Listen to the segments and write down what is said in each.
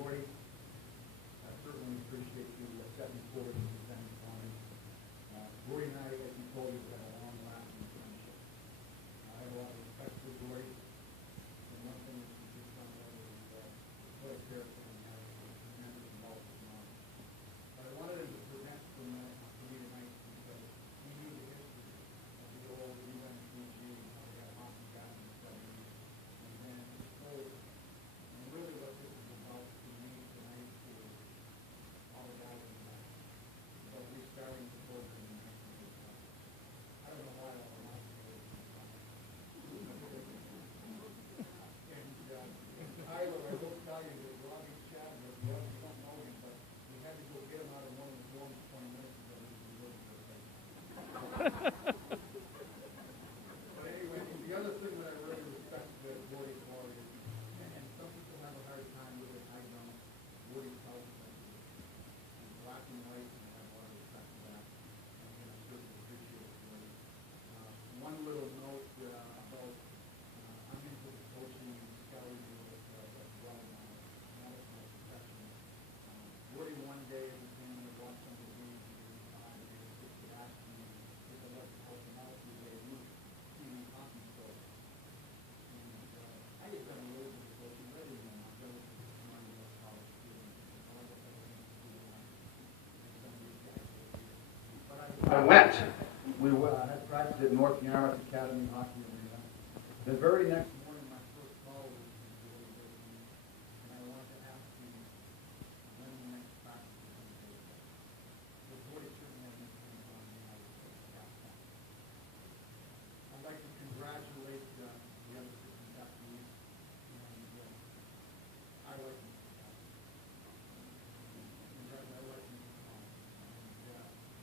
Gordy, I certainly appreciate you stepping forward and presenting for me. Gordy and I, as you told you, had a long-lasting friendship. I have a lot of respect for Gordy, and one thing that you just found out is play careful and have tremendous involvement in mine. But I wanted him to present for me tonight because he knew the history of the old UNCG, how they got hockey guys in the 70s, and then it's forward. And really what this is about to me tonight is all the guys in the back. So restarting the program in 1985. I don't know why all the hockey players in the back. And Tyler, I will tell you that Robbie Chadwick, you don't know him, but we had to go get him out of one of the dorms 20 minutes ago. He was really good. But anyway, the other thing that I really respect Gordy for is, and some people have a hard time with it, I don't. Gordy tells them he's black and white, and I have a lot of respect for that. And I certainly appreciate it, Gordy. One little note about, I'm into the coaching and scouting as well now. Not as my profession. Gordy one day as a fan would watch some of the games in the time, and he would ask me if I'd like to help him out with a youth team hockey program. I had done a little bit of coaching already, and I've done it for some money with college students. I don't have anything to do with that. And some of these guys over here. But I went. We had practice at North Yarmouth Academy Hockey Arena. The very next morning, my first call was from Gordy Bergman, and I wanted to ask him when the next practice was going to take place. So Gordy certainly had been playing on me, and I was at that. I'd like to congratulate the other assistant captains, and I like Mr. Captain. I like Mr. Thomas.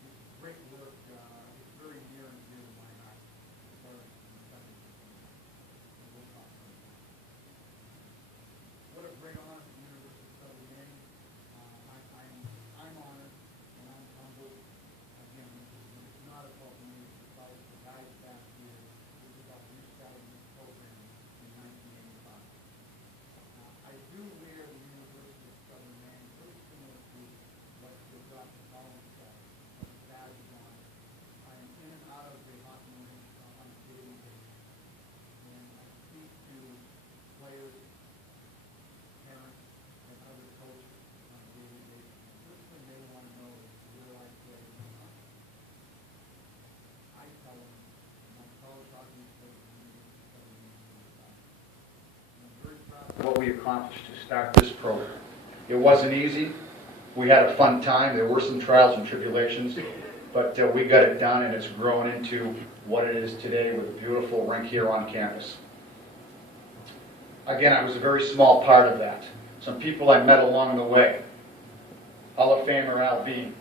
And it's great work. It's very near and dear to my heart. As far as the second and we'll talk about that. What a great honor for the University of Southern Maine. I'm honored and I'm humbled. Again, it's not about me, it's about the guys back here. It's about restarting this program in 1985. I do wear the University of Southern Maine very similar to what Dr. Collins said, of the badges on it. I am in and out of the hockey rink on a daily basis. And I speak to players, parents, and other coaches on a daily basis. The first thing they want to know is where I play in the hockey. I tell them my college hockey is played in the University of Southern Maine. And I'm very proud of what we accomplished to start this program. It wasn't easy. We had a fun time. There were some trials and tribulations, but we got it done, and it's grown into what it is today with a beautiful rink here on campus. Again, I was a very small part of that. Some people I met along the way. Hall of Famer Al Bean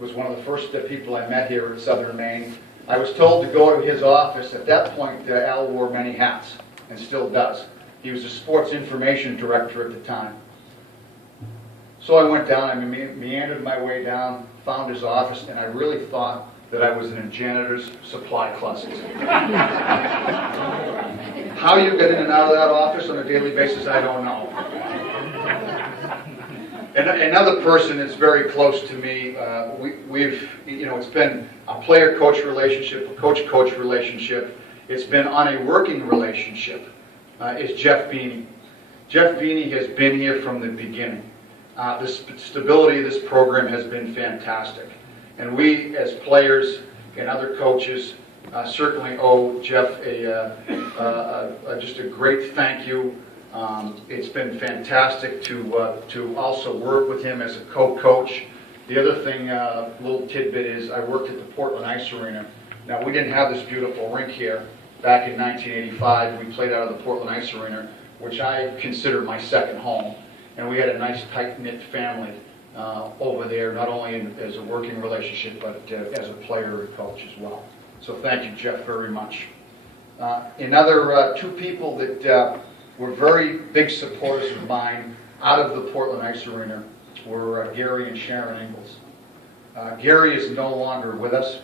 was one of the first people I met here at Southern Maine. I was told to go to his office. At that point, Al wore many hats, and still does. He was a sports information director at the time. So I went down, I meandered my way down, found his office, and I really thought that I was in a janitor's supply closet. How you get in and out of that office on a daily basis, I don't know. And another person that's very close to me, it's been a player-coach relationship, a coach-coach relationship. It's been on a working relationship, is Jeff Beanie. Jeff Beanie has been here from the beginning. The stability of this program has been fantastic. And we, as players and other coaches, certainly owe Jeff just a great thank you. It's been fantastic to also work with him as a co-coach. The other thing, little tidbit, is I worked at the Portland Ice Arena. Now, we didn't have this beautiful rink here back in 1985. We played out of the Portland Ice Arena, which I consider my second home. And we had a nice tight-knit family over there, not only as a working relationship, but as a player and coach as well. So thank you, Jeff, very much. Another two people that were very big supporters of mine out of the Portland Ice Arena were Gary and Sharon Ingalls. Gary is no longer with us.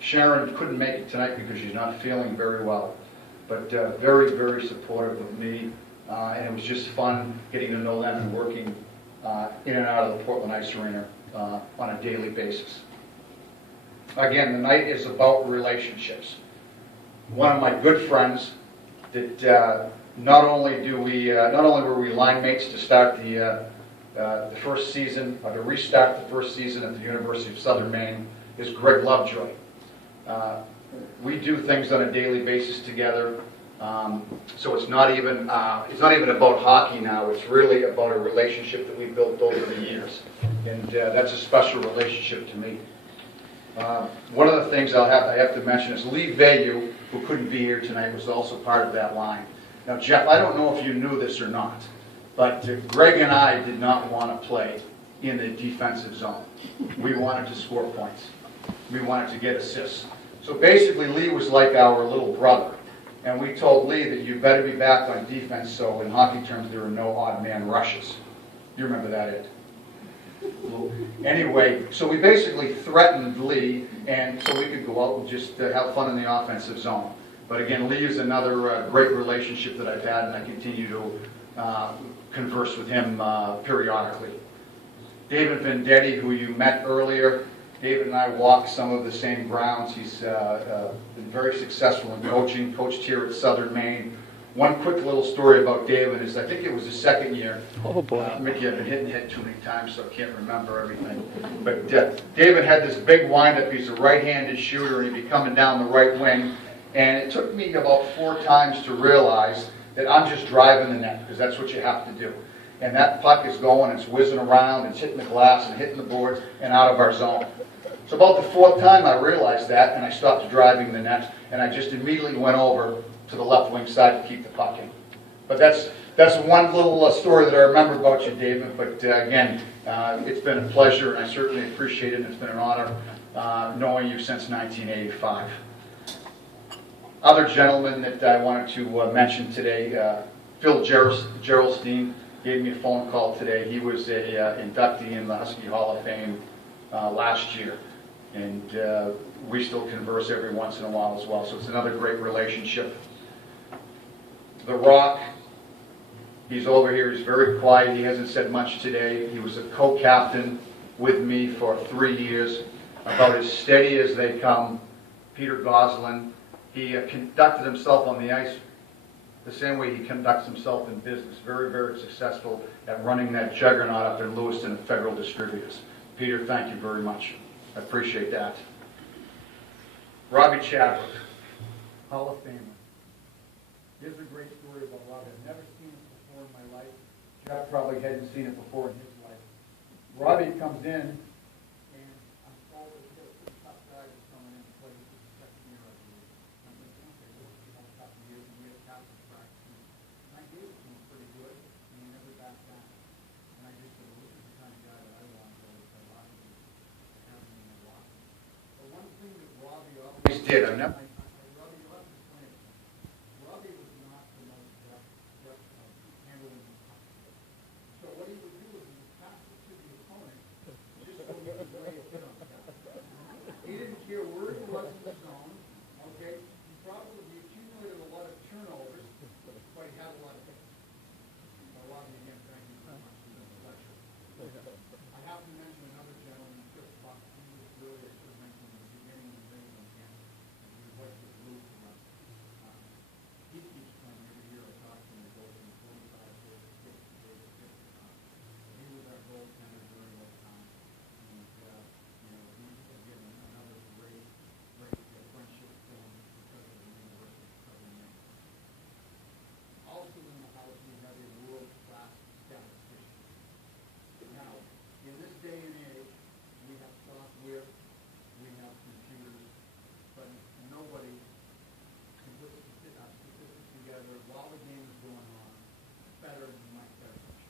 Sharon couldn't make it tonight because she's not feeling very well, but very, very supportive of me, and it was just fun getting to know them and working in and out of the Portland Ice Arena on a daily basis. Again, the night is about relationships. One of my good friends that not only were we line mates to start the first season, or to restart the first season at the University of Southern Maine, is Greg Lovejoy. We do things on a daily basis together, so it's not even about hockey now. It's really about a relationship that we built over the years, and that's a special relationship to me. One of the things I have to mention is Lee Vayu, who couldn't be here tonight, was also part of that line. Now, Jeff, I don't know if you knew this or not, but Greg and I did not want to play in the defensive zone. We wanted to score points. We wanted to get assists. So basically, Lee was like our little brother. And we told Lee that you better be back on defense, so in hockey terms, there are no odd man rushes. You remember that, Ed? Anyway, so we basically threatened Lee, and so we could go out and just have fun in the offensive zone. But again, Lee is another great relationship that I've had, and I continue to converse with him periodically. David Vendetti, who you met earlier, David and I walk some of the same grounds. He's been very successful in coaching, coached here at Southern Maine. One quick little story about David is, I think it was his second year. Oh boy. Mickey, I've been hitting the head too many times, so I can't remember everything. But David had this big windup. He's a right-handed shooter, and he'd be coming down the right wing. And it took me about 4 times to realize that I'm just driving the net, because that's what you have to do. And that puck is going, it's whizzing around, it's hitting the glass and hitting the boards and out of our zone. So about the 4th time I realized that, and I stopped driving the net, and I just immediately went over to the left wing side to keep the puck in. But that's one little story that I remember about you, David. But again, it's been a pleasure, and I certainly appreciate it, and it's been an honor knowing you since 1985. Other gentlemen that I wanted to mention today, Phil Gerolstein gave me a phone call today. He was a inductee in the Husky Hall of Fame last year, and we still converse every once in a while as well, so it's another great relationship. The Rock, he's over here, he's very quiet, he hasn't said much today. He was a co-captain with me for 3 years, about as steady as they come. Peter Goslin, he conducted himself on the ice the same way he conducts himself in business, very, very successful at running that juggernaut up in Lewiston at Federal Distributors. Peter, thank you very much. I appreciate that. Robbie Chadwick, Hall of Famer. Here's a great story about Robbie. I've never seen it before in my life. Jeff probably hadn't seen it before in his life. Robbie comes in, and I'm told that he's a tough guy that's coming in to play. This is the second year, I believe. I'm thinking, okay, this is a tough year, and we have captain practice. And I gave it to him pretty good, and he never backed down. And I just said, well, this is the kind of guy that I want to play hockey with. Have him in the locker room. But one thing that Robbie always did, I never. Robbie, you'll have to explain it to me. Robbie was not the most handling the puck. So what he would do is he would pass it to the opponent just so he could lay it in on the guy. He didn't care where he was in the zone, okay? He probably accumulated a lot of turnovers, but he had a lot of hits. So Robbie, again, thank you very much for the lecture. I have to mention another gentleman, Chris Buck. He was really, I should mention in the beginning of the race on him. He was the blue for us. He keeps playing every year. I talk to him. He goes from 45 to 50 to 50. He was our goaltender during that time. And, he's again another great friendship film because of the University of Southern Maine. Also in the house, we have a world-class statistician. Now, in this day and age, we have software, we have computers, but nobody can put statistics together while the game is going on better than Mike Beveridge.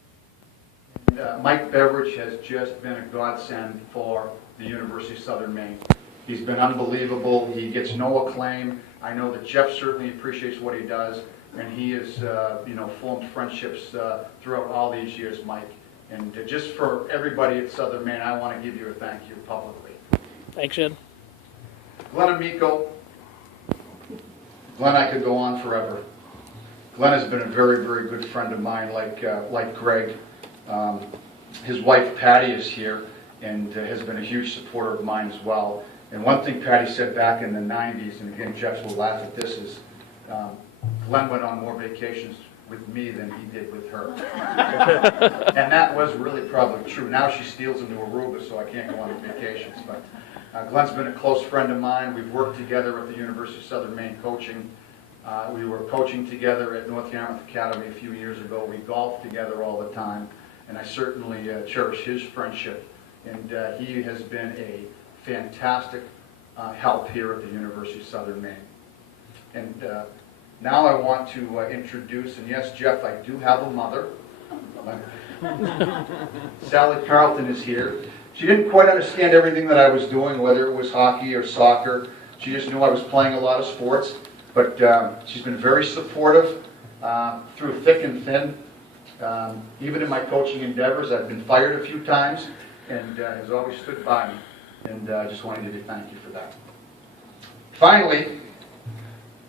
And Mike Beveridge has just been a godsend for the University of Southern Maine. He's been unbelievable. He gets no acclaim. I know that Jeff certainly appreciates what he does, and he has formed friendships throughout all these years, Mike. And just for everybody at Southern Maine, I want to give you a thank you publicly. Thanks, Ed. Glenn Amico. Glenn, I could go on forever. Glenn has been a very, very good friend of mine, like Greg. His wife Patty is here and has been a huge supporter of mine as well. And one thing Patty said back in the 90s, and again Jeff will laugh at this, is Glenn went on more vacations with me than he did with her. And that was really probably true. Now she steals into Aruba, so I can't go on vacations. But Glenn's been a close friend of mine. We've worked together at the University of Southern Maine coaching. We were coaching together at North Yarmouth Academy a few years ago. We golfed together all the time, and I certainly cherish his friendship. And he has been a fantastic help here at the University of Southern Maine. And now I want to introduce, and yes, Jeff, I do have a mother. Sally Carlton is here. She didn't quite understand everything that I was doing, whether it was hockey or soccer. She just knew I was playing a lot of sports. But she's been very supportive through thick and thin. Even in my coaching endeavors, I've been fired a few times and has always stood by me. And I just wanted to thank you for that. Finally,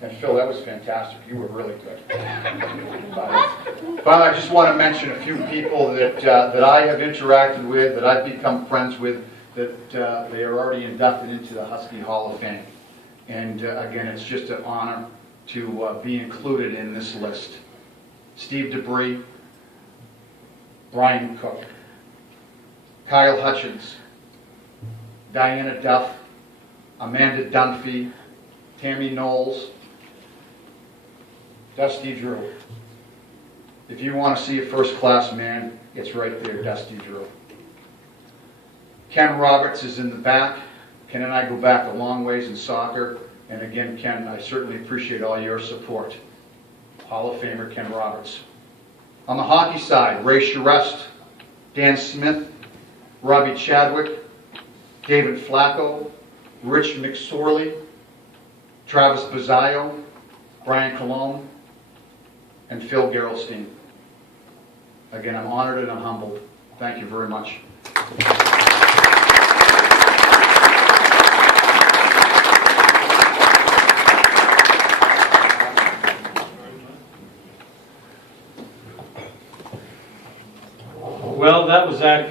and Phil, that was fantastic. You were really good. Finally, I just want to mention a few people that I have interacted with, that I've become friends with, that they are already inducted into the Husky Hall of Fame. And again, it's just an honor to be included in this list. Steve Debris, Brian Cook, Kyle Hutchins, Diana Duff, Amanda Dunphy, Tammy Knowles, Dusty Drew. If you want to see a first-class man, it's right there, Dusty Drew. Ken Roberts is in the back. Ken and I go back a long ways in soccer. And again, Ken, I certainly appreciate all your support. Hall of Famer Ken Roberts. On the hockey side, Ray Charest, Dan Smith, Robbie Chadwick, David Flacco, Rich McSorley, Travis Bazzaio, Brian Colon, and Phil Gerolstein. Again, I'm honored and I'm humbled. Thank you very much. Well, that was actually